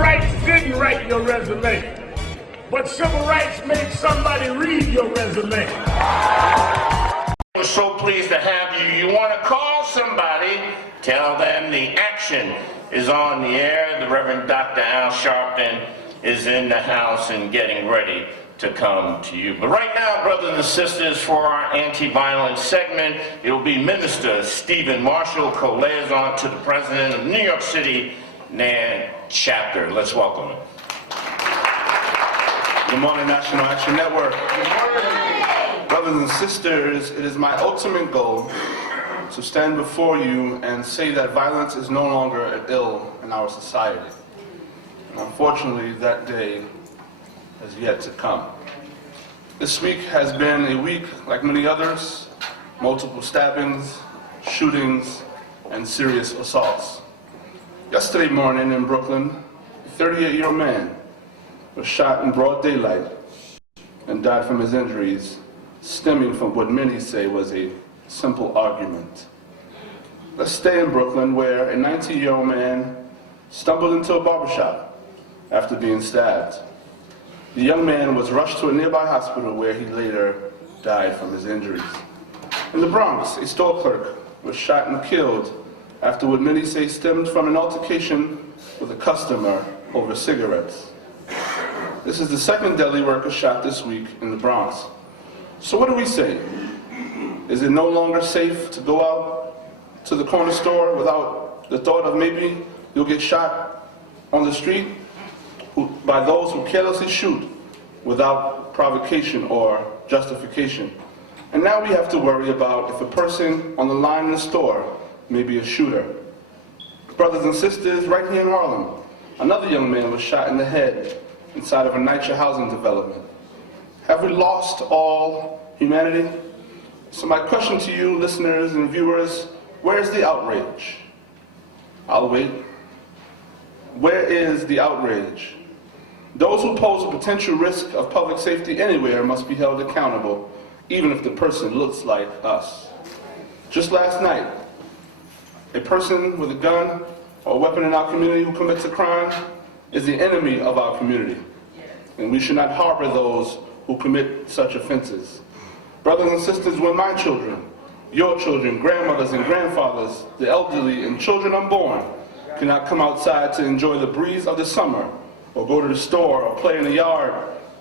rights didn't write your resume, but civil rights made somebody read your resume. We're so pleased to have you. You want to call somebody, tell them the action is on the air. The Rev.Dr. Sharpton is in the house and getting ready to come to you. But right now, brothers and sisters, for our anti-violence segment, it will be Minister Stephen Marshall, co-liaison to the President of New York City, NAN chapter. Let's welcome him. Good morning, National Action Network. Good morning. Brothers and sisters, it is my ultimate goal to stand before you and say that violence is no longer an ill in our society. And unfortunately, that day has yet to come. This week has been a week like many others: multiple stabbings, shootings, and serious assaults. Yesterday morning in Brooklyn, a 38-year-old man was shot in broad daylight and died from his injuries, stemming from what many say was a simple argument. Let's stay in Brooklyn, where a 19-year-old man stumbled into a barbershop after being stabbed. The young man was rushed to a nearby hospital where he later died from his injuries. In the Bronx, a store clerk was shot and killed after what many say stemmed from an altercation with a customer over cigarettes. This is the second deli worker shot this week in the Bronx. So what do we say? Is it no longer safe to go out to the corner store without the thought of maybe you'll get shot on the street by those who carelessly shoot without provocation or justification? And now we have to worry about if a person on the line in the store may be a shooter. Brothers and sisters, right here in Harlem, another young man was shot in the head inside of a NYCHA housing development. Have we lost all humanity? So my question to you, listeners and viewers, where's the outrage? I'll wait. Where is the outrage? Those who pose a potential risk of public safety anywhere must be held accountable, even if the person looks like us. Just last night, a person with a gun or a weapon in our community who commits a crime is the enemy of our community, and we should not harbor those who commit such offenses. Brothers and sisters, when my children, your children, grandmothers and grandfathers, the elderly and children unborn cannot come outside to enjoy the breeze of the summer or go to the store or play in the yard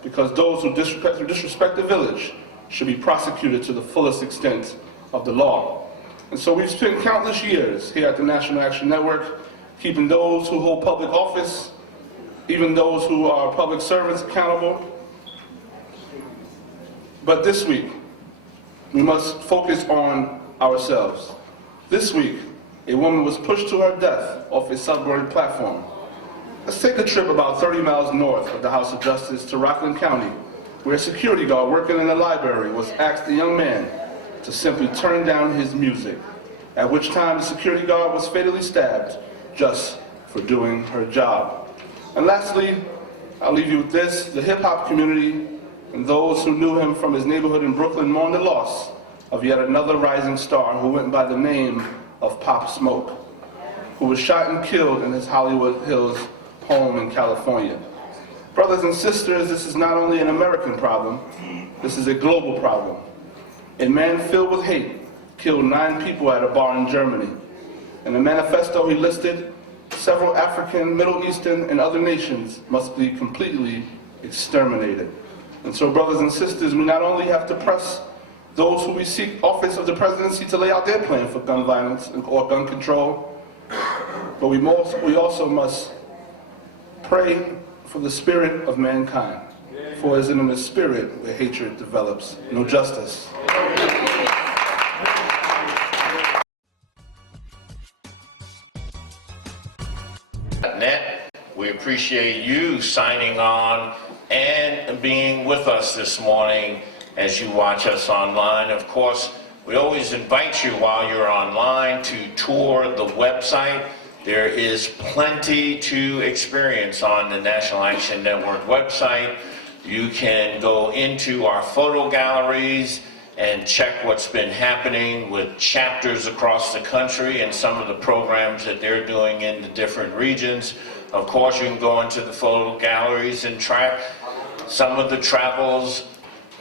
because those who disrespect the village should be prosecuted to the fullest extent of the law. And so we've spent countless years here at the National Action Network keeping those who hold public office, even those who are public servants, accountable. But this week, we must focus on ourselves. This week, a woman was pushed to her death off a subway platform. Let's take a trip about 30 miles north of the House of Justice to Rockland County, where a security guard working in the library was asked the young man to simply turn down his music, at which time the security guard was fatally stabbed just for doing her job. And lastly, I'll leave you with this: the hip-hop community and those who knew him from his neighborhood in Brooklyn mourn the loss of yet another rising star who went by the name of Pop Smoke, who was shot and killed in his Hollywood Hills home in California. Brothers and sisters, this is not only an American problem, this is a global problem. A man filled with hate killed 9 people at a bar in Germany. In the manifesto he listed, several African, Middle Eastern, and other nations must be completely exterminated. And so, brothers and sisters, we not only have to press those who we seek office of the presidency to lay out their plan for gun violence or gun control, but we also must pray for the spirit of mankind, for it is in the spirit where hatred develops, no justice. We appreciate you signing on and being with us this morning as you watch us online. Of course, we always invite you while you're online to tour the website. There is plenty to experience on the National Action Network website. You can go into our photo galleries and check what's been happening with chapters across the country and some of the programs that they're doing in the different regions. Of course, you can go into the photo galleries and track some of the travels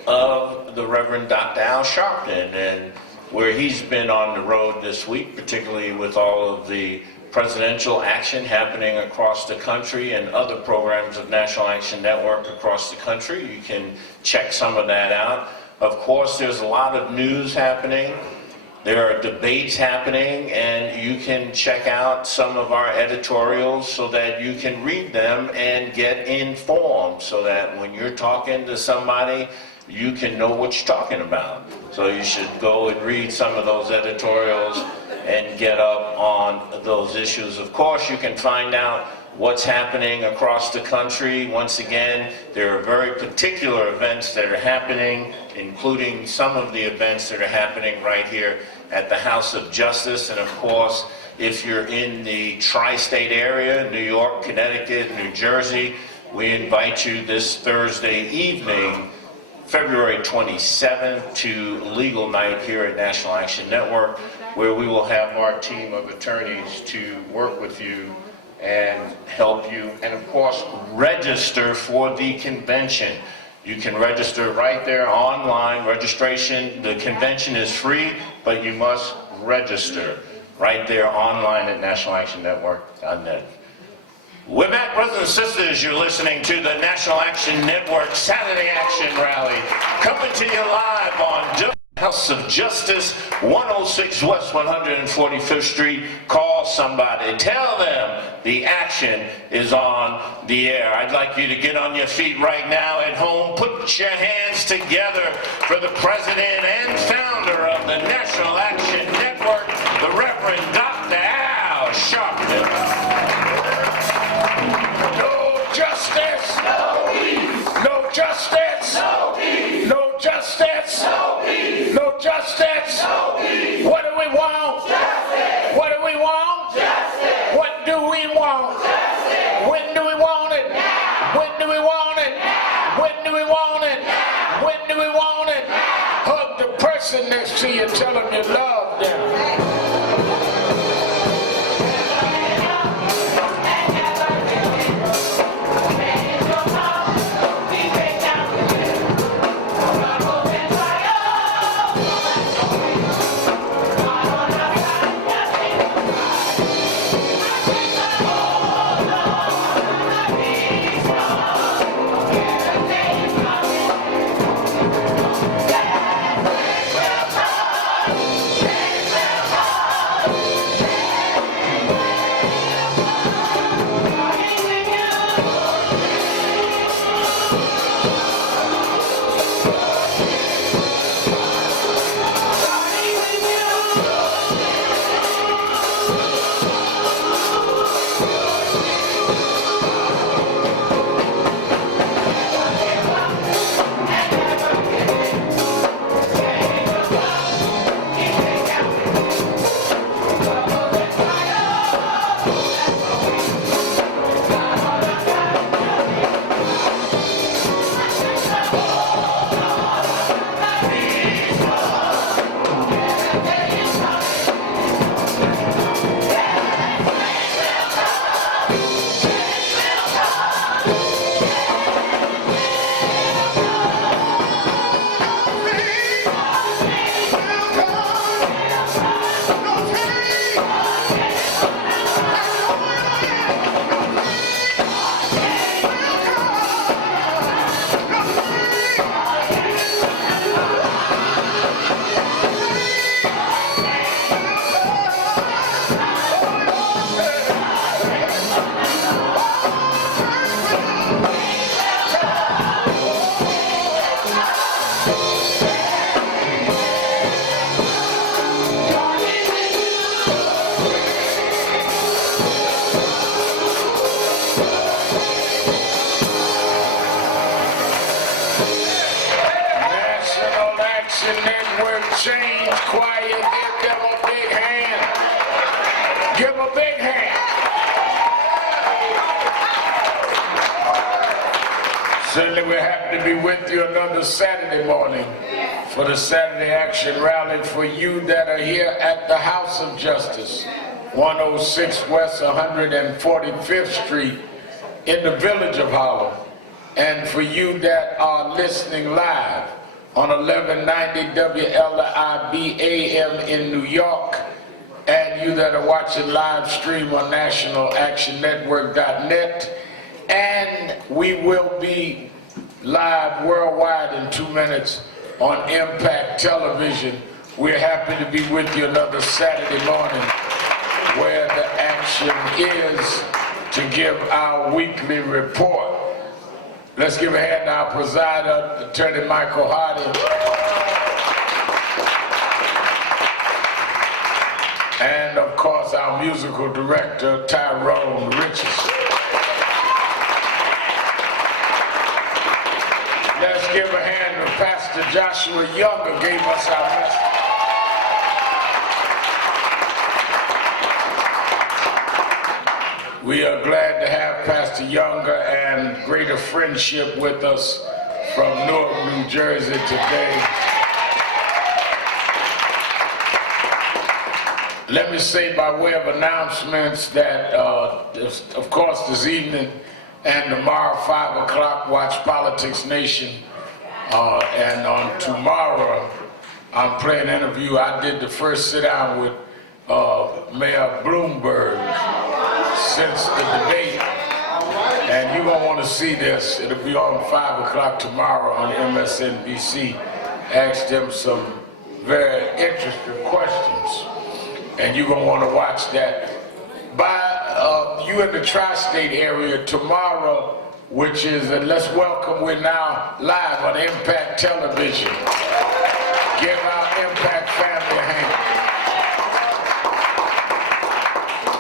of the Rev.Dr. Al Sharpton and where he's been on the road this week, particularly with all of the presidential action happening across the country and other programs of National Action Network across the country. You can check some of that out. Of course, there's a lot of news happening. There are debates happening, and you can check out some of our editorials so that you can read them and get informed so that when you're talking to somebody, you can know what you're talking about. So you should go and read some of those editorials and get up on those issues. Of course, you can find out what's happening across the country. Once again, there are very particular events that are happening, including some of the events that are happening right here at the House of Justice. And of course, if you're in the tri-state area, New York, Connecticut, New Jersey, we invite you this Thursday evening, February 27th, to Legal Night here at National Action Network, where we will have our team of attorneys to work with you and help you, and of course, register for the convention. You can register right there online. Registration, the convention is free, but you must register right there online at nationalactionnetwork.net. With that, brothers and sisters, you're listening to the National Action Network Saturday Action Rally, coming to you live on House of Justice, 106 West 145th Street. Call somebody. Tell them the action is on the air. I'd like you to get on your feet right now at home. Put your hands together for the president and founder of the National Action Network, the Rev.Dr. Al Sharpton. No justice. No peace. No justice. No peace. No justice. No peace. No justice. No peace. What do we want? Justice. What do we want? Justice. What do we want? Justice. When do we want it? Now. When do we want it? Now. When do we want it? Now. When do we want it? Now. Hug the person next to you, tell them you love them. Change quiet, give them a big hand. Give them a big hand. Certainly we're happy to be with you another Saturday morning for the Saturday Action Rally for you that are here at the House of Justice, 106 West 145th Street, in the village of Harlem, and for you that are listening live on 1190 WLIB AM in New York, and you that are watching live stream on nationalactionnetwork.net, and we will be live worldwide in 2 minutes on Impact Television. We're happy to be with you another Saturday morning where the action is to give our weekly report. Let's give a hand to our presider, Attorney Michael Hardy. And of course, our musical director, Tyrone Richardson. Let's give a hand to Pastor Joshua Young, who gave us our message. We are glad to have Pastor Younger and Greater Friendship with us from Newark, New Jersey today. Let me say by way of announcements that, of course, this evening and tomorrow, 5 o'clock, watch Politics Nation. And on tomorrow, I'm playing an interview. I did the first sit-down with Mayor Bloomberg since the debate. And you're going to want to see this. It'll be on 5 o'clock tomorrow on MSNBC. Asked him some very interesting questions. And you're going to want to watch that. By you in the tri-state area tomorrow, which is, and let's welcome, we're now live on Impact Television. Give our Impact family a hand.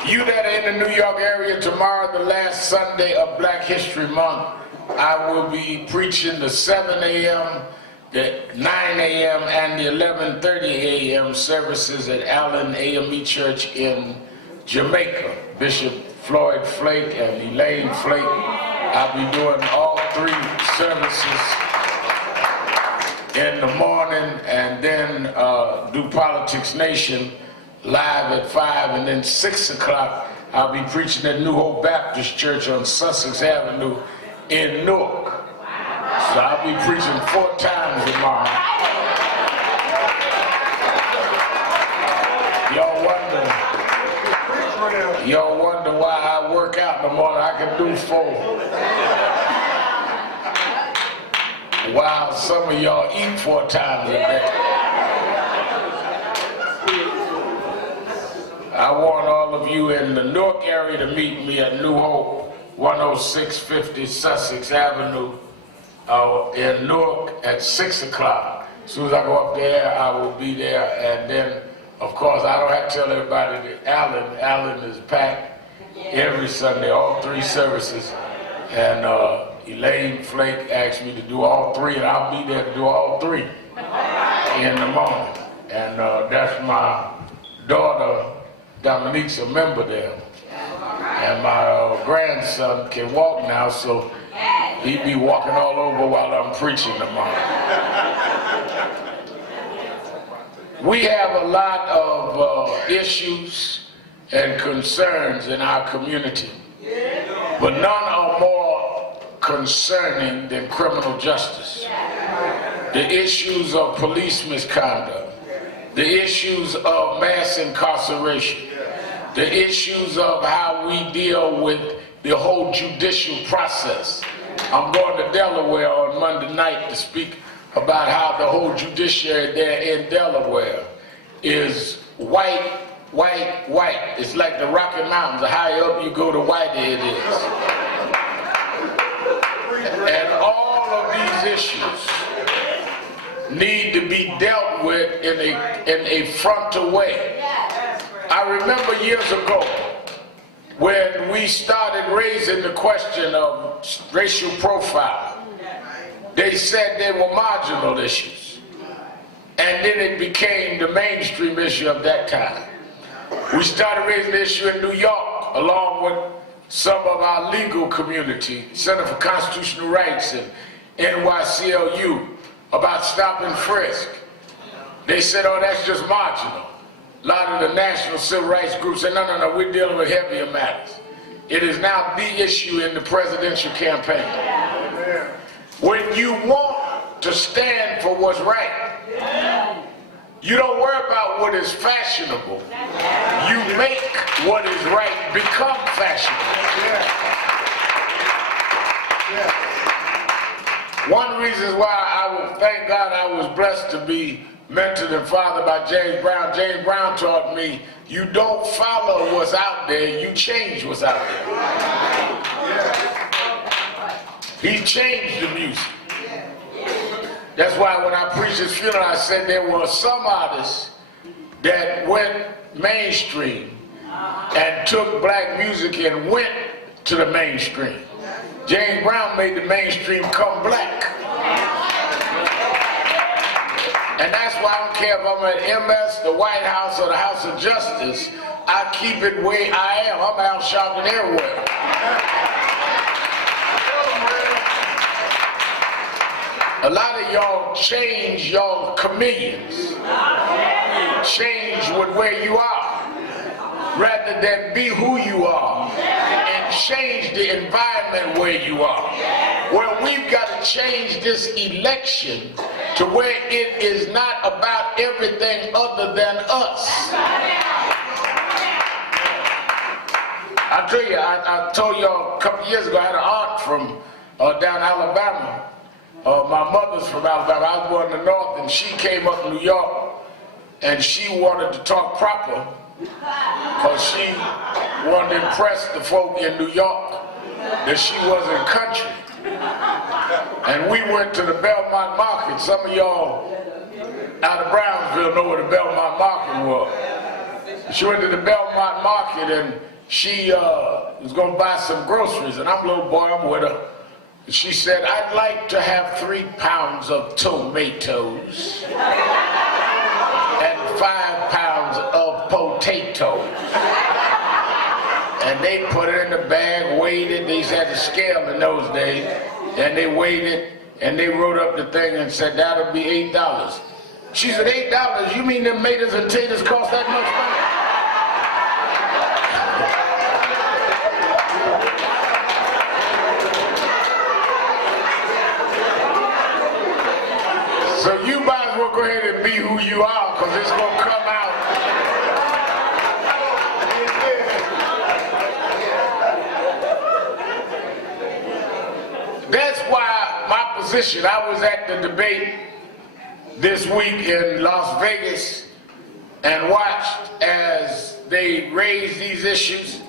You that are in the New York area tomorrow, the last Sunday of Black History Month, I will be preaching the 7 a.m., the 9 a.m. and the 11:30 a.m. services at Allen AME Church in Jamaica. Bishop Floyd Flake and Elaine Flake. I'll be doing all 3 services in the morning, and then do Politics Nation live at 5, and then 6 o'clock I'll be preaching at New Hope Baptist Church on Sussex Avenue in Newark. So I'll be preaching 4 times tomorrow. Y'all wonder why I work out in the morning. I can do 4. While some of y'all eat 4 times a day. I want all of you in the Newark area to meet me at New Hope, 10650 Sussex Avenue in Newark at 6 o'clock. As soon as I go up there, I will be there. And then, of course, I don't have to tell everybody that Allen is packed every Sunday, all 3 services. And Elaine Flake asked me to do all 3, and I'll be there to do all 3 in the morning. And that's my daughter, Dominique's a member there. And my grandson can walk now, so he'd be walking all over while I'm preaching tomorrow. We have a lot of issues and concerns in our community, but none are more concerning than criminal justice. The issues of police misconduct, the issues of mass incarceration, the issues of how we deal with the whole judicial process. I'm going to Delaware on Monday night to speak about how the whole judiciary there in Delaware is white, white, white. It's like the Rocky Mountains. The higher up you go, the whiter it is. And all of these issues need to be dealt with in a frontal way. I remember years ago when we started raising the question of racial profile. They said they were marginal issues. And then it became the mainstream issue of that time. We started raising the issue in New York, along with some of our legal community, Center for Constitutional Rights and NYCLU, about stop and frisk. They said, oh, that's just marginal. A lot of the national civil rights groups said, no, we're dealing with heavier matters. It is now the issue in the presidential campaign. When you want to stand for what's right, you don't worry about what is fashionable. You make what is right become fashionable. One reason why thank God I was blessed to be mentored and fathered by James Brown. James Brown taught me, you don't follow what's out there, you change what's out there. He changed the music. That's why when I preached his funeral, I said there were some artists that went mainstream and took black music and went to the mainstream. James Brown made the mainstream come black. And that's why I don't care if I'm at MS, the White House, or the House of Justice, I keep it where I am. I'm Al Sharpton everywhere. A lot of y'all change y'all chameleons. Change with where you are, rather than be who you are and change the environment where you are. Well, we've got to change this election to where it is not about everything other than us. I tell you, I told y'all a couple years ago, I had an aunt from down Alabama. My mother's from Alabama. I was born in the North, and she came up to New York, and she wanted to talk proper because she wanted to impress the folk in New York that she wasn't country. And we went to the Belmont Market. Some of y'all out of Brownsville know where the Belmont Market was. She went to the Belmont Market, and she was going to buy some groceries, and I'm a little boy, I'm with her. She said, I'd like to have 3 pounds of tomatoes and 5 pounds of potatoes. And they put it in the bag, weighed it. They had a scale in those days. And they weighed it, and they wrote up the thing and said, that'll be $8. She said, $8? You mean them tomatoes and taters cost that much money? So you might as well go ahead and be who you are, because it's going to come out. That's why my position, I was at the debate this week in Las Vegas and watched as they raised these issues.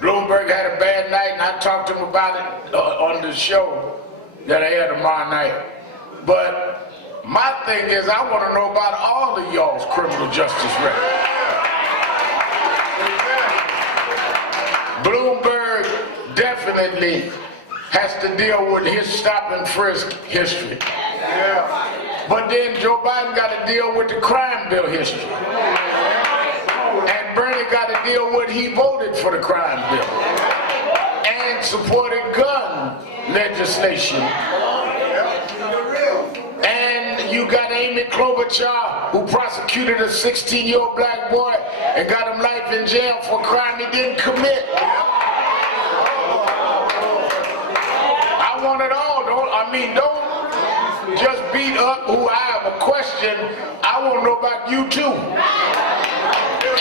Bloomberg had a bad night, and I talked to him about it on the show that I had tomorrow night. But my thing is, I want to know about all of y'all's criminal justice record. Bloomberg definitely has to deal with his stop and frisk history. But then Joe Biden got to deal with the crime bill history. And Bernie got to deal with he voted for the crime bill and supported gun legislation. And you got Amy Klobuchar, who prosecuted a 16-year-old black boy and got him life in jail for a crime he didn't commit. I want it all. Don't just beat up who I have a question. I want to know about you too.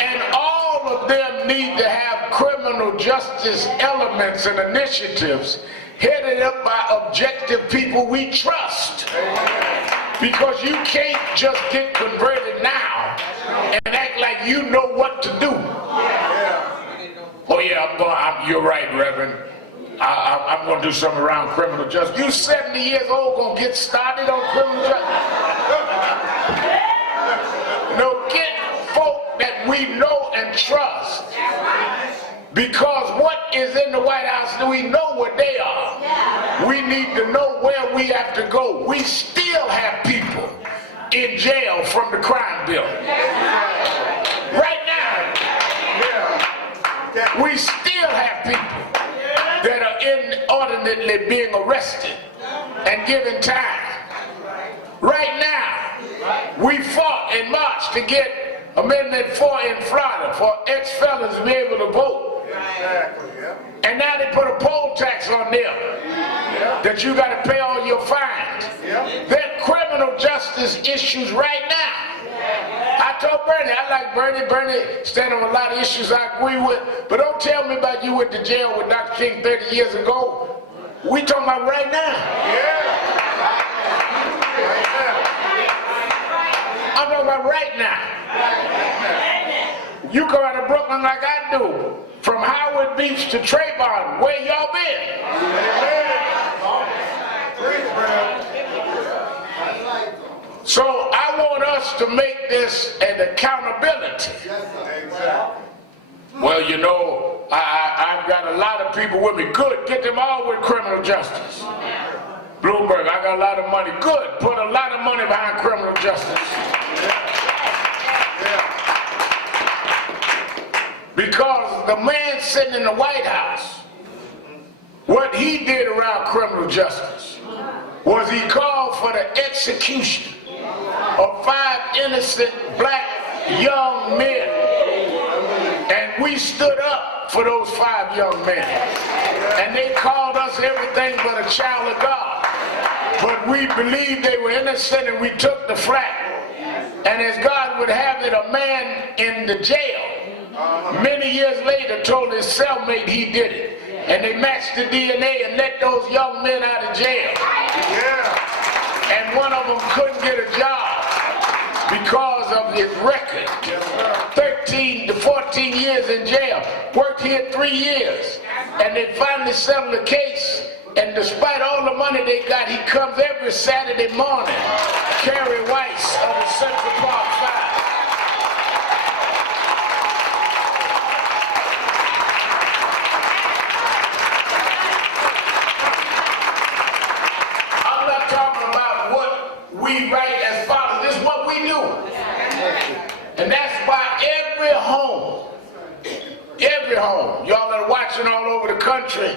And all of them need to have criminal justice elements and initiatives headed up by objective people we trust. Because you can't just get converted now and act like you know what to do. Oh yeah, you're right, Reverend. I'm going to do something around criminal justice. You 70 years old going to get started on criminal justice? No, get folk that we know and trust. Because what is in the White House, we know where they are. We need to know where we have to go. We still have people in jail from the crime bill. Right now, we still have people that are inordinately being arrested and given time. Right now, we fought and marched to get Amendment 4 in Florida for ex-felons to be able to vote. And now they put a poll tax on them that you got to pay all your fines. They're criminal justice issues right now. I told Bernie, I like Bernie. Bernie stand on a lot of issues I agree with, but don't tell me about you went to jail with Dr. King 30 years ago. We talking about right now. I'm talking about right now. You come out of Brooklyn like I do, from Howard Beach to Trayvon, where y'all been? So I want us to make this an accountability. Well, you know, I've got a lot of people with me. Good, get them all with criminal justice. Bloomberg, I got a lot of money. Good, put a lot of money behind criminal justice. Because the man sitting in the White House, what he did around criminal justice was he called for the execution of 5 innocent black young men. And we stood up for those 5 young men. And they called us everything but a child of God. But we believed they were innocent and we took the flak. And as God would have it, a man in the jail many years later told his cellmate he did it. And they matched the DNA and let those young men out of jail. And one of them couldn't get a job because of his record. 13 to 14 years in jail. Worked here 3 years. And they finally settled the case. And despite all the money they got, he comes every Saturday morning. Kerry Weiss of the Central Park 5. I'm not talking about what we write as fathers. This is what we do. And that's why every home, y'all that are watching all over the country,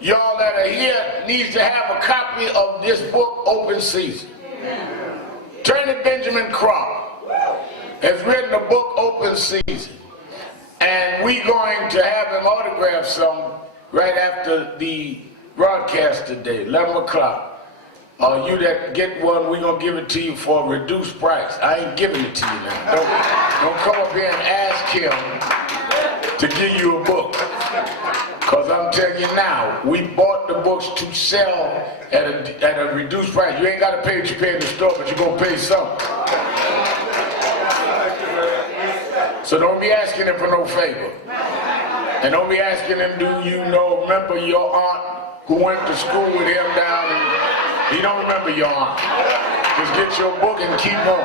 y'all that are here, needs to have a copy of this book, Open Season. Attorney Benjamin Crump has written a book, Open Season. And we're going to have him autograph some right after the broadcast today, 11 o'clock. You that get one, we're going to give it to you for a reduced price. I ain't giving it to you now. Don't come up here and ask him to give you a book. Because I'm telling you now, we bought the books to sell at a reduced price. You ain't got to pay what you pay in the store, but you're going to pay something. So don't be asking him for no favor. And don't be asking him, do you know, remember your aunt who went to school with him down in... He don't remember your aunt. Just get your book and keep on.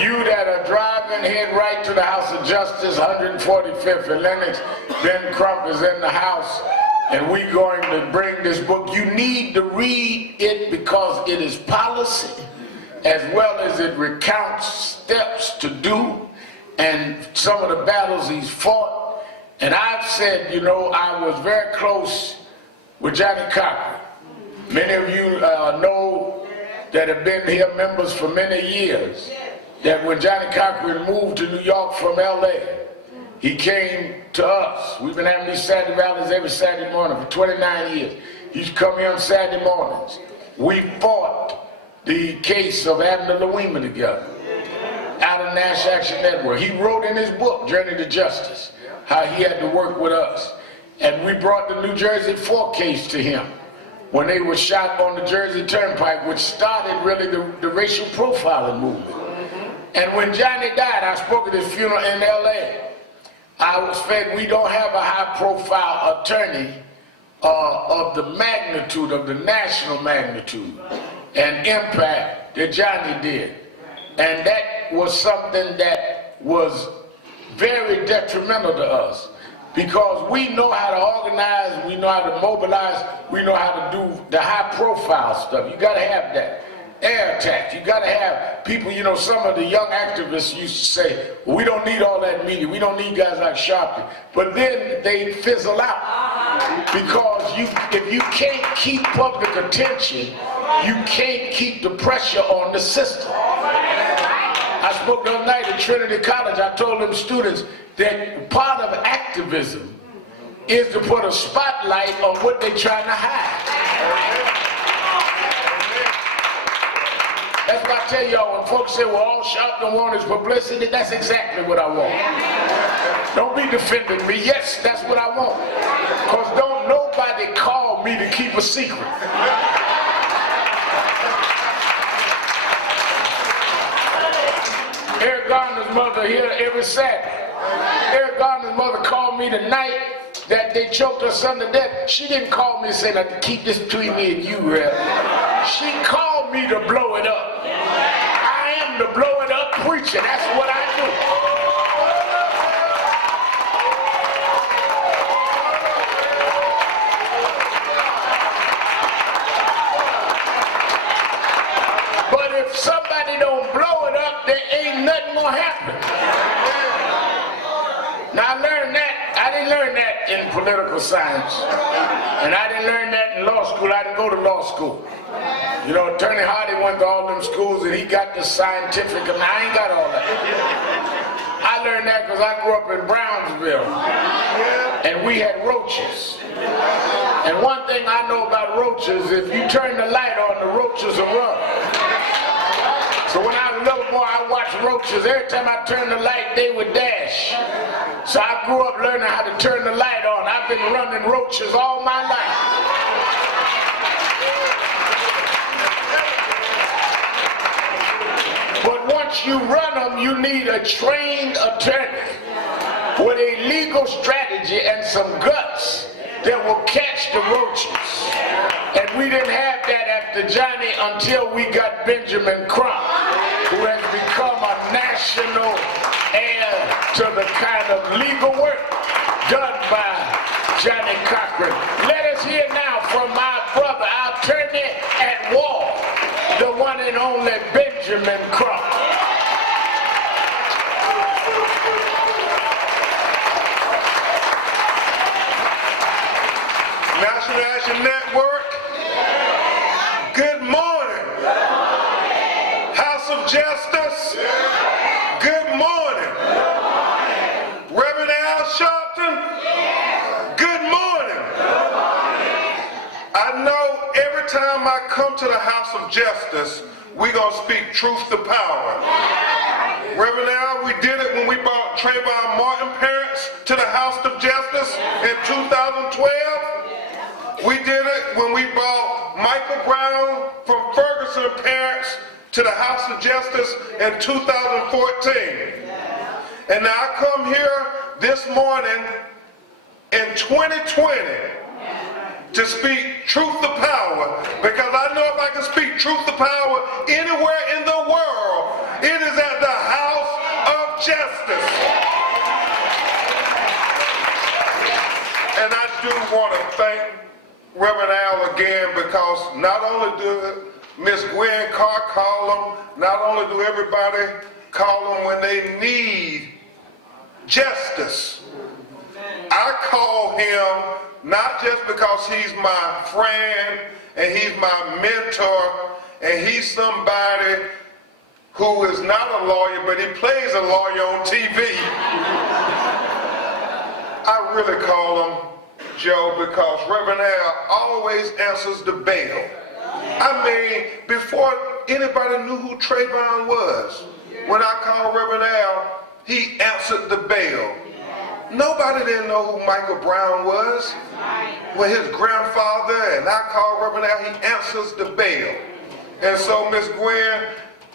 You that are driving, head right to the House of Justice, 145th and Lenox. Ben Crump is in the house, and we're going to bring this book. You need to read it because it is policy, as well as it recounts steps to do and some of the battles he's fought. And I've said, you know, I was very close with Johnny Cochran. Many of you know that have been here members for many years, that when Johnny Cochran moved to New York from LA, he came to us. We've been having these Saturday rallies every Saturday morning for 29 years. He's come here on Saturday mornings. We fought the case of Abner Louima together out of Nash Action Network. He wrote in his book, Journey to Justice, how he had to work with us. And we brought the New Jersey 4 case to him when they were shot on the Jersey Turnpike, which started really the racial profiling movement. And when Johnny died, I spoke at his funeral in LA. I was fed, we don't have a high-profile attorney of the magnitude, of the national magnitude and impact that Johnny did. And that was something that was very detrimental to us, because we know how to organize, we know how to mobilize, we know how to do the high-profile stuff. You got to have that. Air attack. You got to have people, you know, some of the young activists used to say, well, we don't need all that media. We don't need guys like Sharpton. But then they fizzle out. Because if you can't keep public attention, you can't keep the pressure on the system. I spoke the other night at Trinity College. I told them students that part of activism is to put a spotlight on what they're trying to hide. That's why I tell y'all, when folks say, well, all Sharpton want is publicity, that's exactly what I want. Don't be defending me. Yes, that's what I want. Because don't nobody call me to keep a secret. Eric Garner's mother here every Saturday. Eric Garner's mother called me tonight that they choked her son to death. She didn't call me and say, to keep this between me and you, Rev. She called me to blow it up. I am the blow it up preacher. That's what I do. But if somebody don't blow it up, there ain't nothing gonna happen. Now I learned that. I didn't learn that in political science. And I didn't learn that in law school. I didn't go to law school. You know, Attorney Hardy went to all them schools and he got the scientific, and I ain't got all that. I learned that because I grew up in Brownsville. And we had roaches. And one thing I know about roaches, if you turn the light on, the roaches will run. So when I was a little boy, I watched roaches. Every time I turned the light, they would dash. So I grew up learning how to turn the light on. I've been running roaches all my life. But once you run them, you need a trained attorney with a legal strategy and some guts that will catch the roaches. And we didn't have that after Johnny until we got Benjamin Crump, who has become a national heir to the kind of legal work done by Johnny Cochran. Let us hear now from my brother, our attorney at war, the one and only Benjamin Crump. National Action Network, good morning. House of Justice, good morning. Reverend Al Sharpton, good morning. I know every time I come to the House of Justice, we're going to speak truth to power. Reverend Al, we did it when we brought Trayvon Martin parents to the House of Justice in 2012. We did it when we brought Michael Brown from Ferguson parents to the House of Justice in 2014. And now I come here this morning in 2020 to speak truth to power, because I know if I can speak truth to power anywhere in the world, it is at the House of Justice. And I do want to thank Reverend Al again, because not only do Miss Gwen Carr call him, not only do everybody call him when they need justice, I call him not just because he's my friend and he's my mentor and he's somebody who is not a lawyer, but he plays a lawyer on TV. I really call him Joe, because Reverend Al always answers the bell. I mean, before anybody knew who Trayvon was, when I called Reverend Al, he answered the bell. Nobody didn't know who Michael Brown was. When his grandfather, and I called Reverend Al, he answers the bell. And so, Miss Gwen,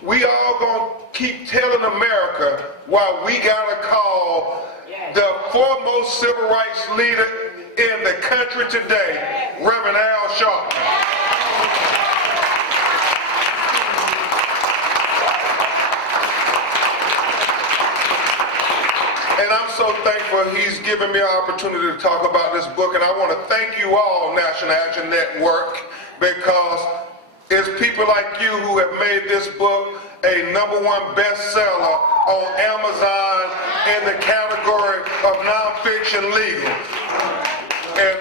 we all gonna keep telling America why we gotta call the foremost civil rights leader in the country today, Reverend Al Sharpton. And I'm so thankful he's given me an opportunity to talk about this book, and I want to thank you all, National Action Network, because it's people like you who have made this book a #1 bestseller on Amazon in the category of nonfiction legal. And,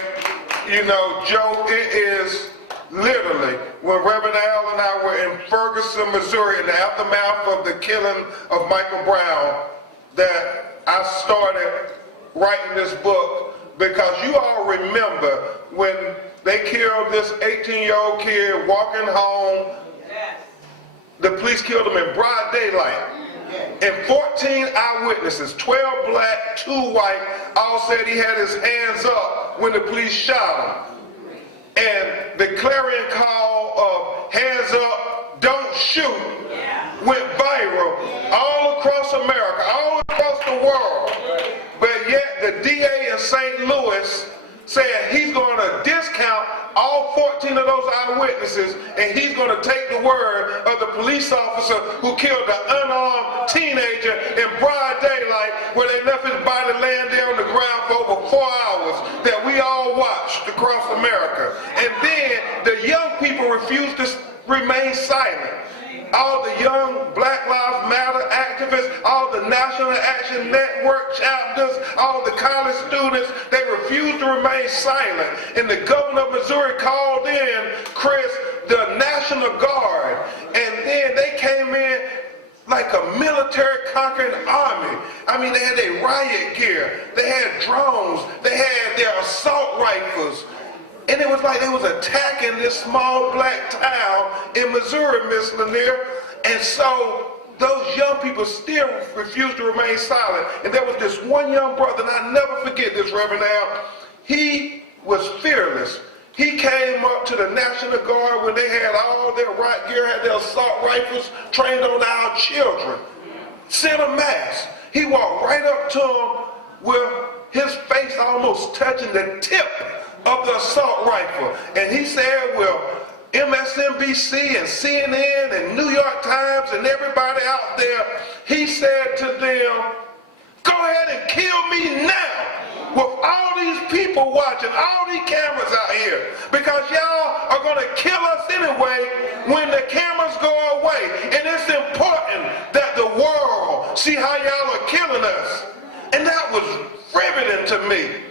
you know, Joe, it is literally, when Reverend Al and I were in Ferguson, Missouri, in the aftermath of the killing of Michael Brown, that I started writing this book, because you all remember when they killed this 18-year-old kid walking home. The police killed him in broad daylight. And 14 eyewitnesses, 12 black, 2 white, all said he had his hands up when the police shot him. And the clarion call of hands up, don't shoot, went viral all across America, all across the world. But yet the DA in St. Louis said he's going to discount all 14 of those eyewitnesses, and he's going to take the word of the police officer who killed the unarmed teenager in broad daylight, where they left his body laying there on the ground for over 4 hours, that we all watched across America. And then the young people refused to remain silent. All the young Black Lives Matter activists, all the National Action Network chapters, all the college students, they refused to remain silent. And the governor of Missouri called in, Chris, the National Guard. And then they came in like a military conquering army. I mean, they had their riot gear, they had drones, they had their assault rifles. And it was like they was attacking this small black town in Missouri, Miss Lanier. And so those young people still refused to remain silent. And there was this one young brother, and I'll never forget this, Reverend Al. He was fearless. He came up to the National Guard when they had all their riot gear, had their assault rifles, trained on our children. Sent a mass. He walked right up to them with his face almost touching the tip of the assault rifle. And he said, well, MSNBC and CNN and New York Times and everybody out there, he said to them, go ahead and kill me now, with all these people watching, all these cameras out here, because y'all are going to kill us anyway when the cameras go away. And it's important that the world see how y'all are killing us. And that was riveting to me,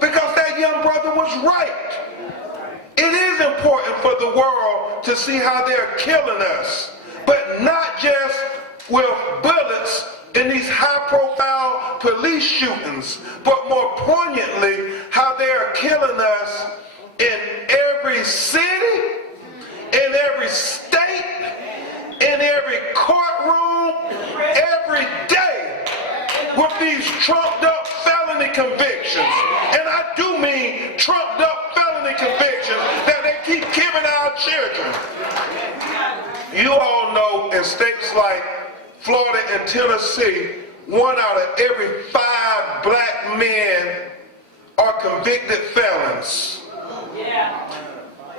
because that young brother was right. It is important for the world to see how they're killing us, but not just with bullets in these high-profile police shootings, but more poignantly, how they are killing us in every city, in every state, in every courtroom, every day, with these trumped-up felony convictions. And I do mean trumped-up felony convictions that they keep giving our children. You all know in states like Florida and Tennessee, 1 out of every 5 black men are convicted felons.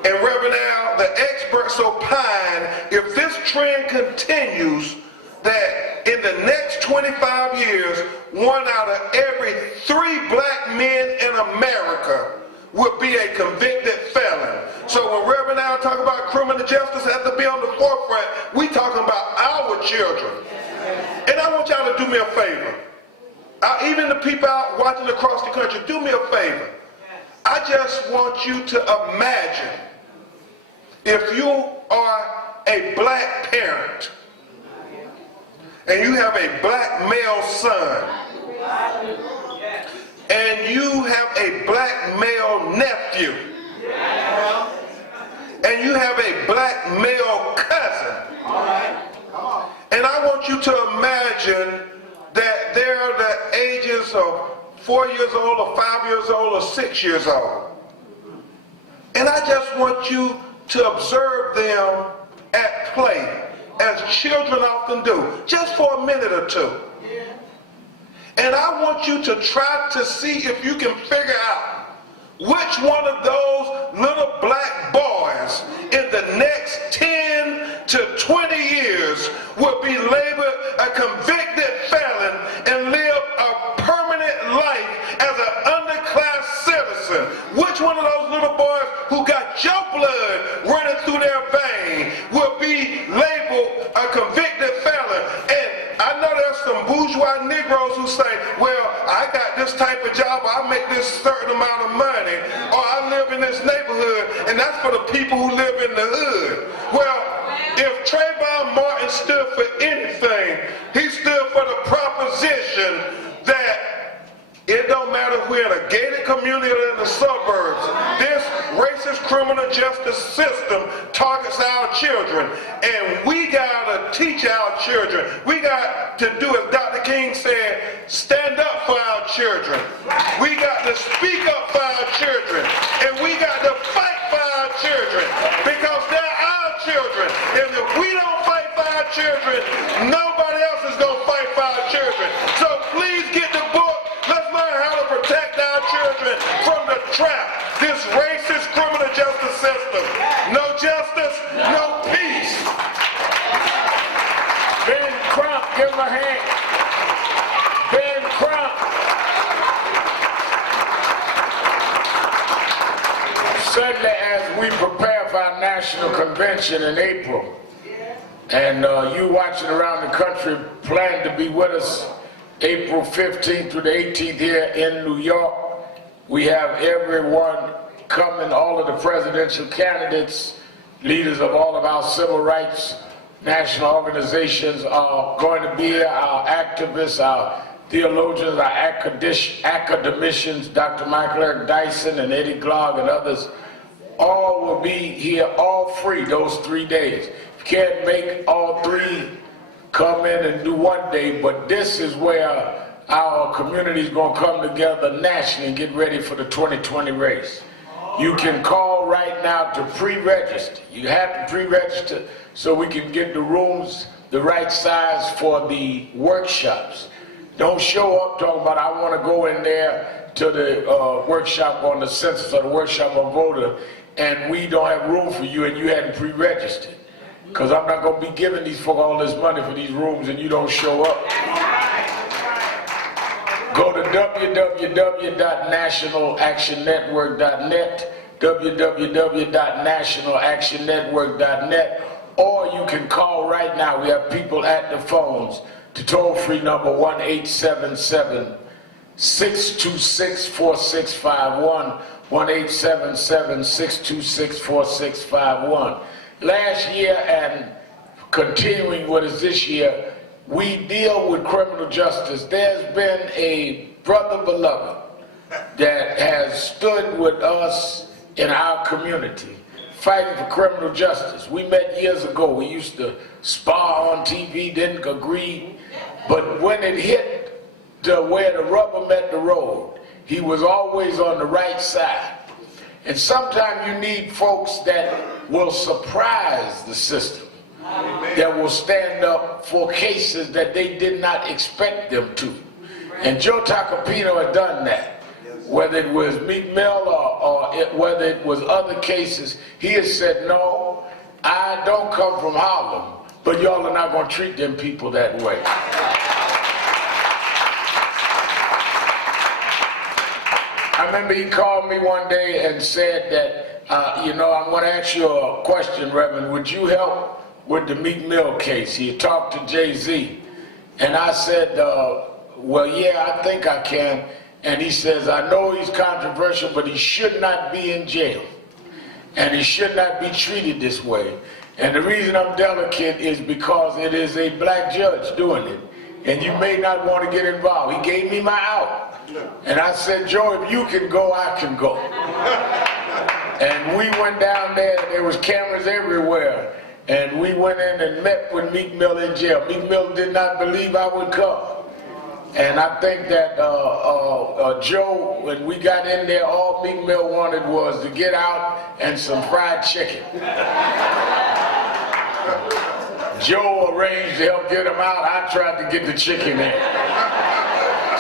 And Reverend Al, the experts opine, if this trend continues, that in the next 25 years, 1 out of every 3 black men in America will be a convicted felon. So when Reverend Al talk about criminal justice has to be on the forefront, we talking about our children. And I want y'all to do me a favor. Even the people out watching across the country, do me a favor. I just want you to imagine if you are a black parent and you have a black male son, and you have a black male nephew, and you have a black male cousin. And I want you to imagine that they're the ages of 4 years old or 5 years old or 6 years old. And I just want you to observe them at play, as children often do, just for a minute or two. And I want you to try to see if you can figure out which one of those little black boys in the next 10 to 20 years will be labeled a convicted felon and live a permanent life as an underclass citizen. Which one of those little boys who got your blood running through their veins will be labeled a convicted felon? And I know there's some bourgeois Negroes who say, well, I got this type of job, or I make this certain amount of money, or I live in this neighborhood, and that's for the people who live in the hood. Well, if Trayvon Martin stood for anything, he stood for the proposition that it don't matter if we're in a gated community or in the suburbs. This racist criminal justice system targets our children, and we gotta teach our children. We got to do, as Dr. King said, stand up for our children. We got to speak up for our children, and we got to fight for our children, because they're our children. And if we don't fight for our children, nobody else is gonna fight for our children. So please get the book. Let's learn how to protect our children from the trap, this racist criminal justice system. No justice, no peace. Ben Crump, give him a hand. Ben Crump. Certainly, as we prepare for our national convention in April, and you watching around the country, plan to be with us April 15th through the 18th here in New York. We have everyone coming, all of the presidential candidates, leaders of all of our civil rights national organizations are going to be here. Our activists, our theologians, our academicians, Dr. Michael Eric Dyson and Eddie Glaude and others, all will be here, all free, those 3 days. If you can't make all three, come in and do one day, but this is where our community is going to come together nationally and get ready for the 2020 race. You can call right now to pre-register. You have to pre-register so we can get the rooms the right size for the workshops. Don't show up talking about, I want to go in there to the workshop on the census or the workshop on voter, and we don't have room for you and you hadn't pre-registered. Because I'm not going to be giving these folk all this money for these rooms and you don't show up. Go to www.nationalactionnetwork.net, www.nationalactionnetwork.net, or you can call right now. We have people at the phones to toll-free number 1-877-626-4651, 1-877-626-4651. Last year and continuing what is this year, we deal with criminal justice. There's been a brother beloved that has stood with us in our community, fighting for criminal justice. We met years ago. We used to spar on TV, didn't agree, but when it hit to where the rubber met the road, he was always on the right side. And sometimes you need folks that will surprise the system, that will stand up for cases that they did not expect them to. And Joe Tacopino had done that. Whether it was Meek Mill or whether it was other cases, he has said, no, I don't come from Harlem, but y'all are not going to treat them people that way. I remember he called me one day and said that, I'm going to ask you a question, Reverend. Would you help with the Meek Mill case? He had talked to Jay-Z. And I said, well, yeah, I think I can. And he says, I know he's controversial, but he should not be in jail. And he should not be treated this way. And the reason I'm delicate is because it is a black judge doing it. And you may not want to get involved. He gave me my out. And I said, Joe, if you can go, I can go. And we went down there, and there was cameras everywhere. And we went in and met with Meek Mill in jail. Meek Mill did not believe I would come. And I think that Joe, when we got in there, all Meek Mill wanted was to get out and some fried chicken. Joe arranged to help get him out. I tried to get the chicken in.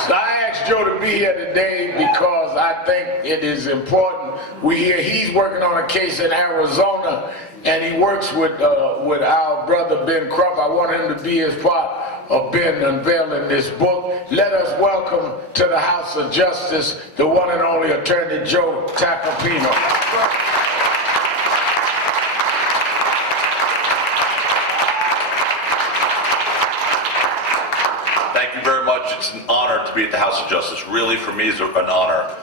So I asked Joe to be here today because I think it is important. We hear he's working on a case in Arizona, and he works with our brother Ben Crump. I want him to be as part of Ben unveiling this book. Let us welcome to the House of Justice the one and only Attorney Joe Tacopino. Thank you very much. It's an honor to be at the House of Justice. Really, for me, it's an honor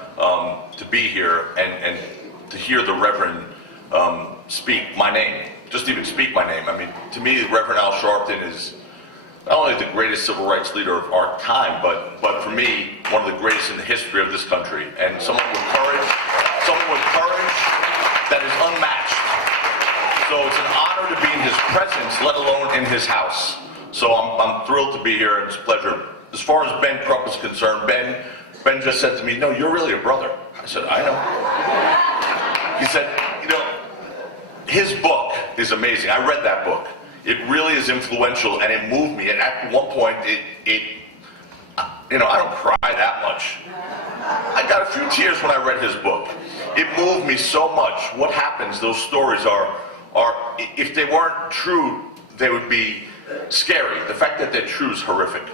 to be here and to hear the Reverend speak my name, just even speak my name. I mean, to me, Reverend Al Sharpton is not only the greatest civil rights leader of our time, but for me, one of the greatest in the history of this country. And someone with courage that is unmatched. So it's an honor to be in his presence, let alone in his house. So I'm thrilled to be here, and it's a pleasure. As far as Ben Crump is concerned, Ben just said to me, "No, you're really a brother." I said, "I know." He said, "You know, his book is amazing. I read that book. It really is influential, and it moved me. And at one point, you know, I don't cry that much. I got a few tears when I read his book. It moved me so much. What happens? Those stories are if they weren't true, they would be scary. The fact that they're true is horrific.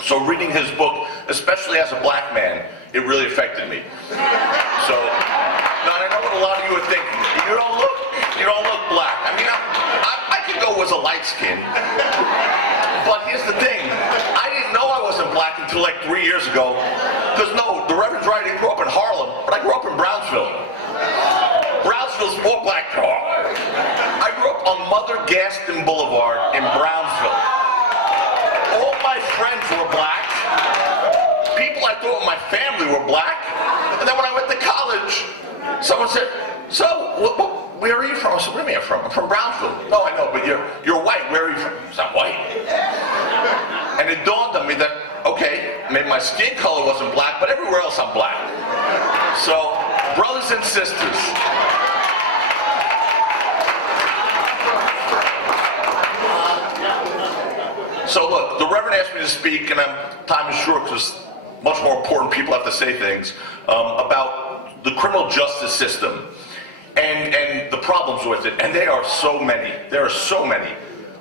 So reading his book, especially as a black man, it really affected me. So now I know what a lot of you are thinking. You don't look black. I mean, I could go as a light skin, but here's the thing. I didn't know I wasn't black until like 3 years ago. Because no, the Reverend's right. I didn't grow up in Harlem, but I grew up in Brownsville. Brownsville's more black than Harlem. I grew up on Mother Gaston Boulevard in Brownsville. All my friends were black. People I thought my family were black. And then when I went to college, someone said, "So, where are you from?" I said, "Where am I from?" "I'm from Brownsville." "No, I know, but you're white. Where are you from?" I said, "I'm white." And it dawned on me that, okay, maybe my skin color wasn't black, but everywhere else I'm black. So, brothers and sisters, so look, the Reverend asked me to speak, and time is short because much more important people have to say things about the criminal justice system and the problems with it, and they are so many. There are so many.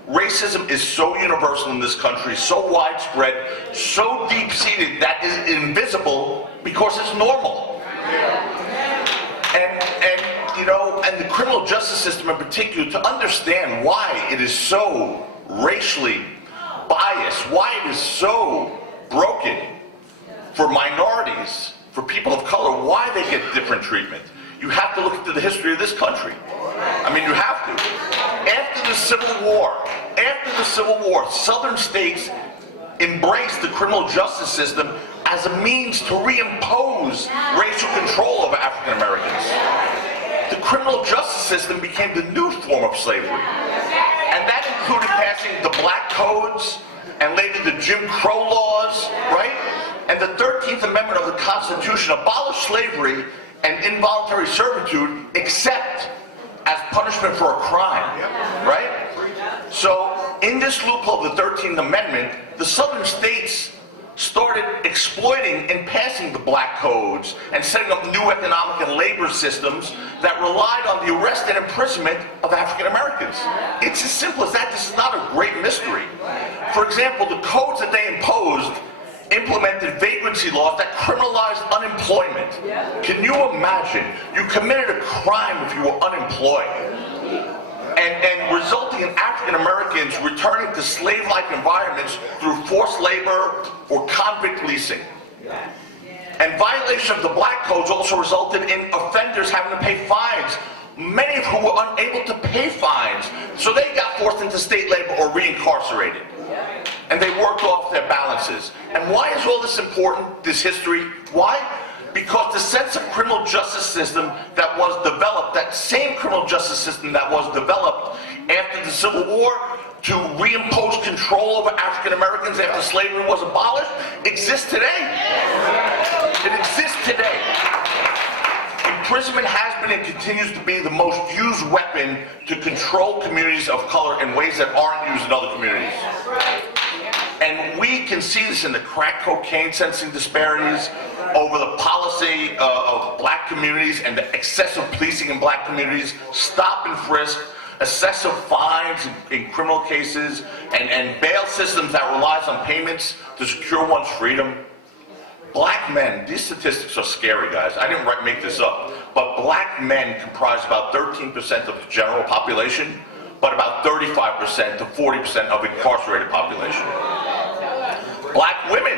Racism is so universal in this country, so widespread, so deep-seated that is invisible because it's normal. And you know, and the criminal justice system in particular, to understand why it is so racially biased, why it is so broken for minorities, for people of color, why they get different treatment. You have to look into the history of this country. I mean, you have to. After the Civil War, Southern states embraced the criminal justice system as a means to reimpose racial control over African Americans. The criminal justice system became the new form of slavery. And that included passing the black codes and later the Jim Crow laws, right? And the 13th Amendment of the Constitution abolished slavery and involuntary servitude except as punishment for a crime, right? So in this loophole of the 13th Amendment, the Southern states started exploiting and passing the black codes and setting up new economic and labor systems that relied on the arrest and imprisonment of African Americans. It's as simple as that. This is not a great mystery. For example, the codes that they imposed implemented vagrancy laws that criminalized unemployment. Can you imagine? You committed a crime if you were unemployed. And resulting in African Americans returning to slave-like environments through forced labor or convict leasing. And violation of the black codes also resulted in offenders having to pay fines, many of whom were unable to pay fines, so they got forced into state labor or reincarcerated. And they worked off their balances. And why is all this important, this history? Why? Because the sense of criminal justice system that was developed, that same criminal justice system that was developed after the Civil War to reimpose control over African Americans after slavery was abolished, exists today. It exists today. Imprisonment has been and continues to be the most used weapon to control communities of color in ways that aren't used in other communities. And we can see this in the crack cocaine sentencing disparities, over the policy of black communities and the excessive policing in black communities, stop and frisk, excessive fines in criminal cases, and bail systems that relies on payments to secure one's freedom. Black men, these statistics are scary, guys. I didn't make this up. But black men comprise about 13% of the general population, but about 35% to 40% of the incarcerated population. Black women,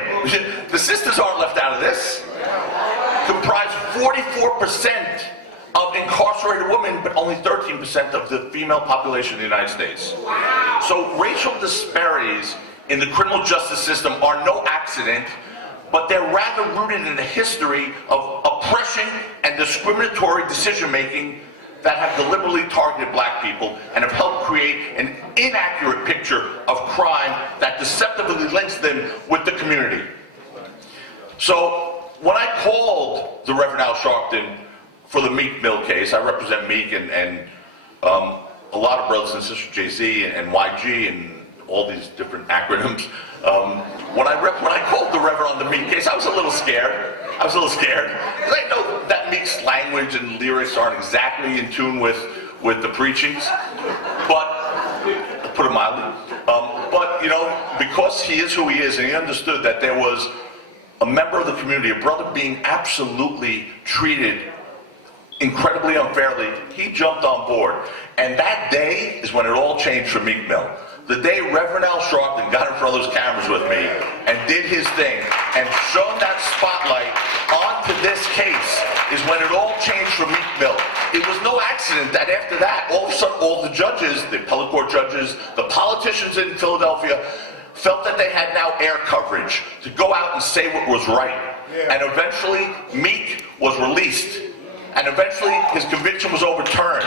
the sisters aren't left out of this, comprise 44% of incarcerated women, but only 13% of the female population of the United States. So racial disparities in the criminal justice system are no accident, but they're rather rooted in a history of oppression and discriminatory decision-making that have deliberately targeted black people and have helped create an inaccurate picture of crime that deceptively links them with the community. So when I called the Reverend Al Sharpton for the Meek Mill case, I represent Meek and a lot of brothers and sisters, Jay-Z and YG and all these different acronyms. When I called the Reverend on the Meek case, I was a little scared. Because I know that Meek's language and lyrics aren't exactly in tune with the preachings, but, put it mildly, but, you know, because he is who he is, and he understood that there was a member of the community, a brother being absolutely treated incredibly unfairly, he jumped on board. And that day is when it all changed for Meek Mill. The day Reverend Al Sharpton got in front of those cameras with me and did his thing and shone that spotlight onto this case is when it all changed for Meek Mill. It was no accident that after that, all of a sudden, all the judges, the appellate court judges, the politicians in Philadelphia, felt that they had now air coverage to go out and say what was right. And eventually, Meek was released. And eventually, his conviction was overturned.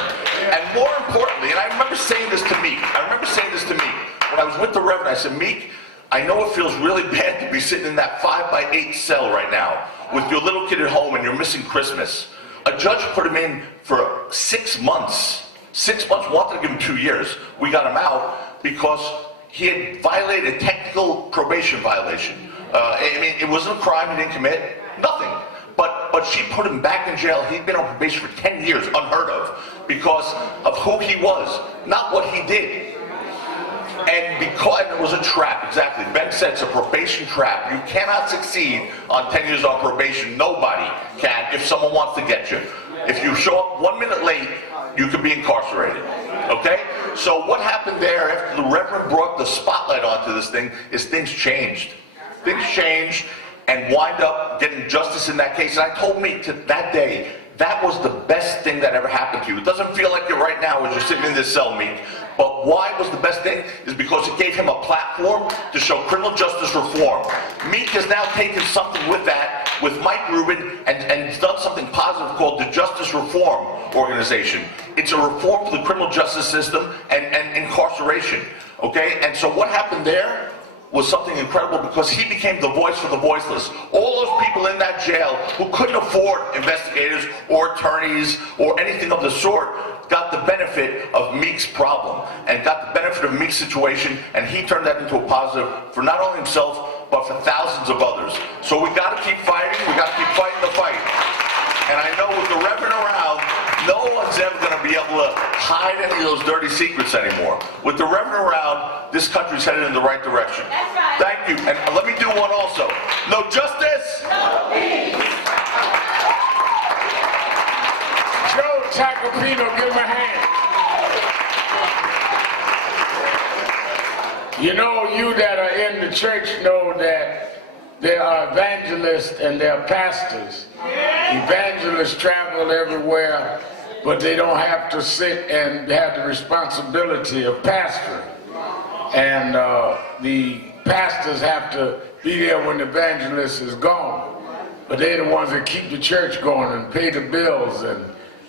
And more importantly, and I remember saying this to Meek, when I was with the Reverend, I said, Meek, I know it feels really bad to be sitting in that 5x8 cell right now with your little kid at home and you're missing Christmas. A judge put him in for 6 months. 6 months, wanted to give him 2 years. We got him out because he had violated a technical probation violation. I mean, it wasn't a crime he didn't commit, nothing. But she put him back in jail. He'd been on probation for 10 years, unheard of, because of who he was, not what he did. And because it was a trap, exactly. Ben said it's a probation trap. You cannot succeed on 10 years on probation. Nobody can if someone wants to get you. If you show up 1 minute late, you could be incarcerated. Okay? So what happened there after the Reverend brought the spotlight onto this thing is things changed. Things changed and wind up getting justice in that case. And I told Meek that day, that was the best thing that ever happened to you. It doesn't feel like it right now as you're sitting in this cell, Meek. But why was the best thing? Is because it gave him a platform to show criminal justice reform. Meek has now taken something with that, with Mike Rubin, and done something positive called the Justice Reform Organization. It's a reform for the criminal justice system and incarceration. Okay? And so what happened there was something incredible because he became the voice for the voiceless. All those people in that jail who couldn't afford investigators or attorneys or anything of the sort got the benefit of Meek's problem and got the benefit of Meek's situation, and he turned that into a positive for not only himself but for thousands of others. So we got to keep fighting. We got to keep fighting the fight. And I know with the Reverend around, no one's ever going to be able to hide any of those dirty secrets anymore. With the Reverend around, this country's headed in the right direction. That's right. Thank you. And let me do one also. No justice. No peace. Joe Tacopino, give him a hand. You know, you that are in the church know that there are evangelists and there are pastors. Evangelists travel everywhere, but they don't have to sit and have the responsibility of pastoring. And the pastors have to be there when the evangelist is gone. But they're the ones that keep the church going and pay the bills and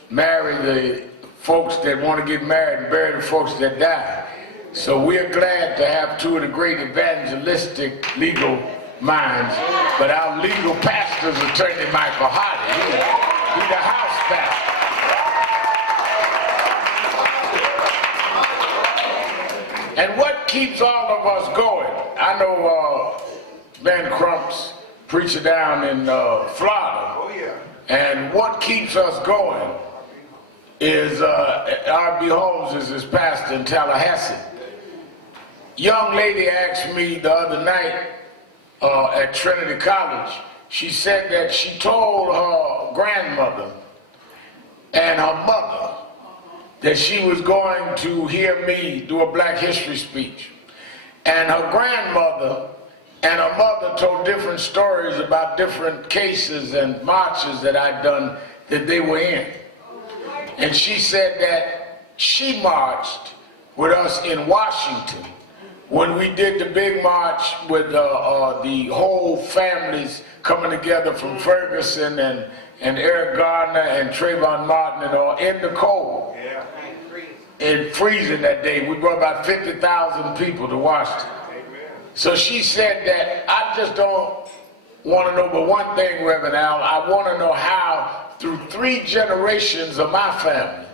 marry the folks that want to get married and bury the folks that die. So we're glad to have two of the great evangelistic legal minds, but our legal pastor is Attorney Michael Hardy. He's the house pastor. And what keeps all of us going? I know Ben Crump's preacher down in Florida. Oh, yeah. And what keeps us going is R.B. Holmes is his pastor in Tallahassee. Young lady asked me the other night at Trinity College, she said that she told her grandmother and her mother that she was going to hear me do a Black History speech. And her grandmother and her mother told different stories about different cases and marches that I'd done that they were in. And she said that she marched with us in Washington when we did the big march with the whole families coming together from Ferguson and Eric Gardner and Trayvon Martin and all in the cold. Yeah. And freezing that day. We brought about 50,000 people to Washington. So she said that I just don't want to know but one thing, Reverend Al. I want to know how, through 3 generations of my family,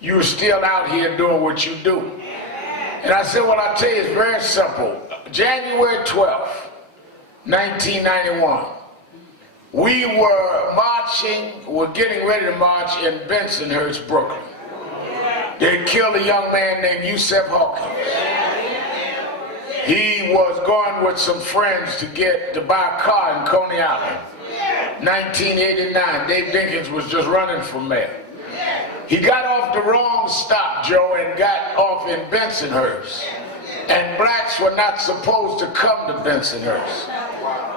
you're still out here doing what you do. And I said, well, I'll tell you, it's very simple. January 12th, 1991, we were marching, we're getting ready to march in Bensonhurst, Brooklyn. They killed a young man named Yusef Hawkins. He was going with some friends to buy a car in Coney Island. 1989, Dave Dinkins was just running for mayor. He got off the wrong stop, Joe, and got off in Bensonhurst. And blacks were not supposed to come to Bensonhurst.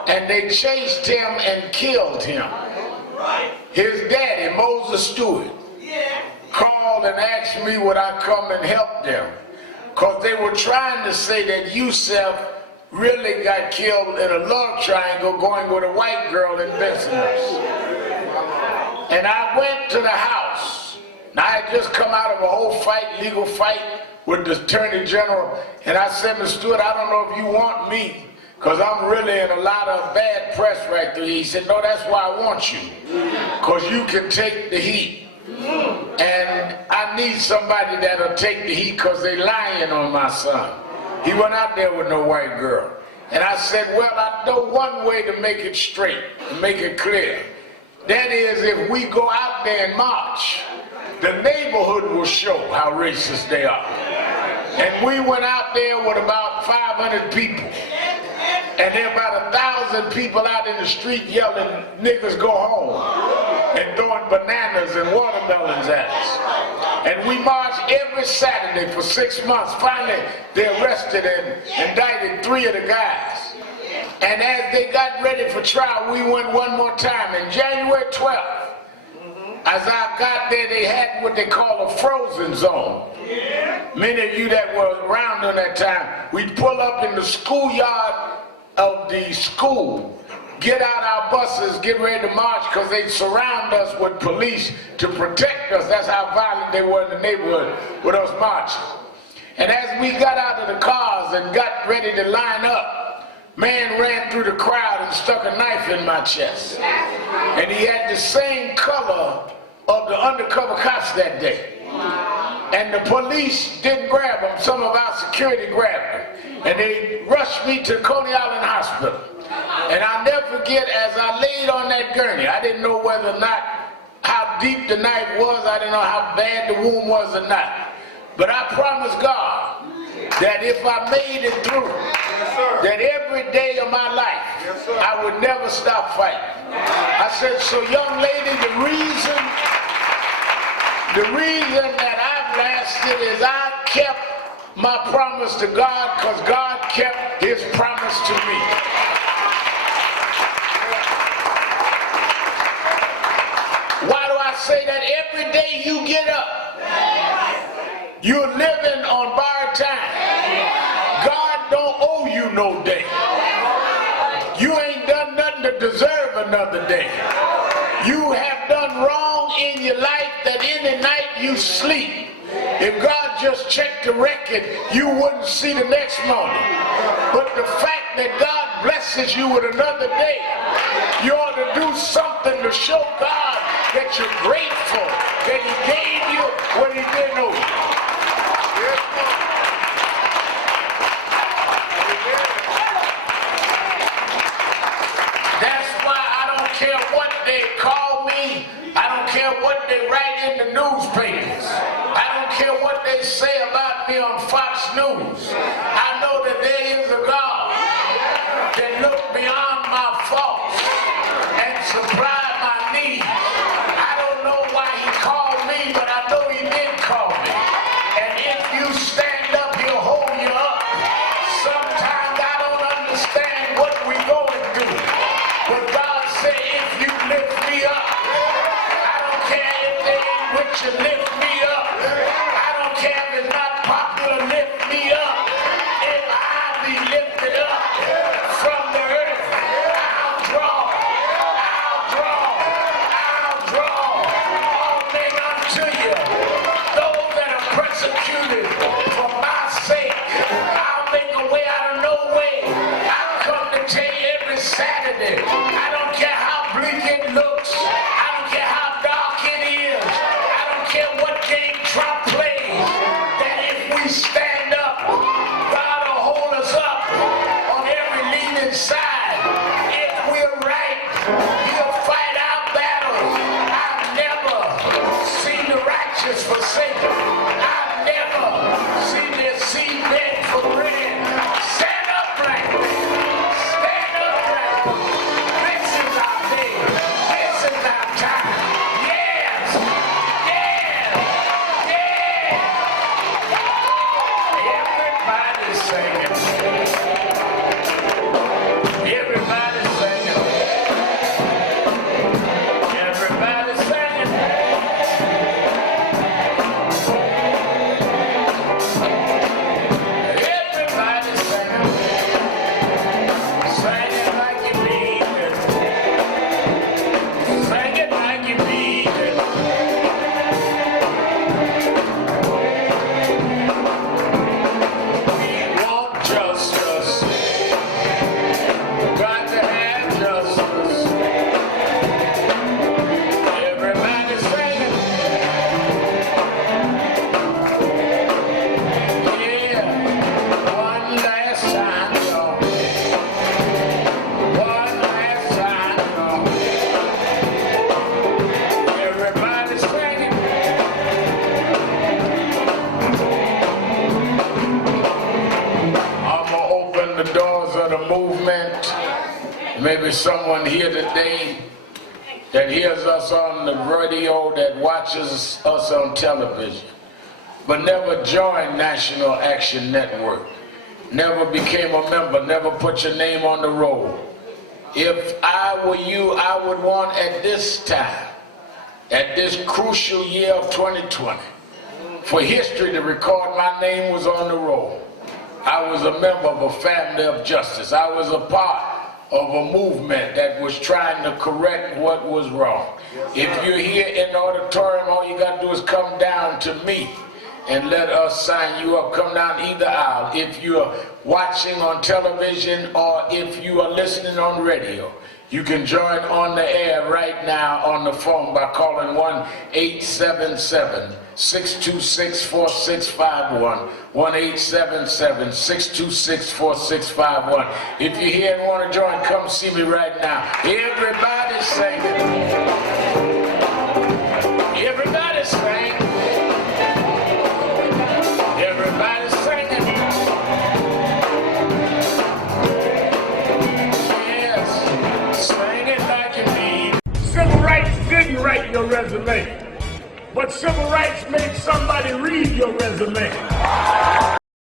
And they chased him and killed him. His daddy, Moses Stewart, called and asked me would I come and help them. Because they were trying to say that Yusef really got killed in a love triangle going with a white girl in Bensonhurst. And I went to the house. Now, I had just come out of a whole fight, legal fight with the Attorney General. And I said, Mr. Stewart, I don't know if you want me, because I'm really in a lot of bad press right there. He said, no, that's why I want you, because you can take the heat. And I need somebody that'll take the heat because they lying on my son. He went out there with no white girl. And I said, well, I know one way to make it straight, to make it clear. That is, if we go out there and march, the neighborhood will show how racist they are. And we went out there with about 500 people. And there were about 1,000 people out in the street yelling, niggas go home, and throwing bananas and watermelons at us. And we marched every Saturday for 6 months. Finally, they arrested and indicted 3 of the guys. And as they got ready for trial, we went one more time. And January 12th, as I got there, they had what they call a frozen zone. Many of you that were around during that time, we'd pull up in the schoolyard of the school, get out our buses, get ready to march, because they'd surround us with police to protect us. That's how violent they were in the neighborhood with us marching. And as we got out of the cars and got ready to line up, man ran through the crowd and stuck a knife in my chest. And he had the same color of the undercover cops that day. And the police didn't grab him. Some of our security grabbed him. And they rushed me to Coney Island Hospital. And I'll never forget, as I laid on that gurney, I didn't know whether or not how deep the knife was. I didn't know how bad the wound was or not. But I promised God that if I made it through, that every day of my life, I would never stop fighting. I said, so young lady, the reason that I've lasted is I kept my promise to God, because God kept his promise to me. Why do I say that? Every day you get up, you're living on borrowed time. God don't owe you no day. You ain't done nothing to deserve another day. You have done wrong in your life that any night you sleep, if God just checked the record, you wouldn't see the next morning. But the fact that God blesses you with another day, you ought to do something to show God that you're grateful that he gave you what he didn't owe you. That's why I don't care what they call me. I don't care what they write in the newspapers. I don't care what they say about me on Fox News. I know that there is a God that looked beyond my faults and supplied my needs. I don't know why he called me, but I know he did call me. And if you stand up, he'll hold you up. Sometimes I don't understand He'll fight our battles. I've never seen the righteous forsaken. I've never seen their seed beg for bread. Stand upright. Stand upright. This is our day. This is our time. Yes. Yes. Yes. Everybody's singing. Everybody's singing. Everybody's singing. Singing like you mean it. Singing like you mean it. We want justice. Got to have justice. Everybody's singing. Yeah. One last time, y'all. One last time, y'all. Everybody's singing. I'm gonna open the doors of the movement. Maybe someone here today that hears us on the radio, that watches us on television, but never joined National Action Network, never became a member, never put your name on the roll. If I were you, I would want at this time, at this crucial year of 2020, for history to record my name was on the roll. I was a member of a family of justice. I was a part of a movement that was trying to correct what was wrong. If you're here in the auditorium, all you got to do is come down to me and let us sign you up. Come down either aisle. If you're watching on television or if you are listening on radio, you can join on the air right now on the phone by calling 1-877-626-4651. 1-877-626-4651. If you're here and want to join, come see me right now. Everybody's singing. Everybody's singing. Everybody's singing. Yes, sing it like you mean. Civil rights didn't write your resume, but civil rights made somebody read your resume.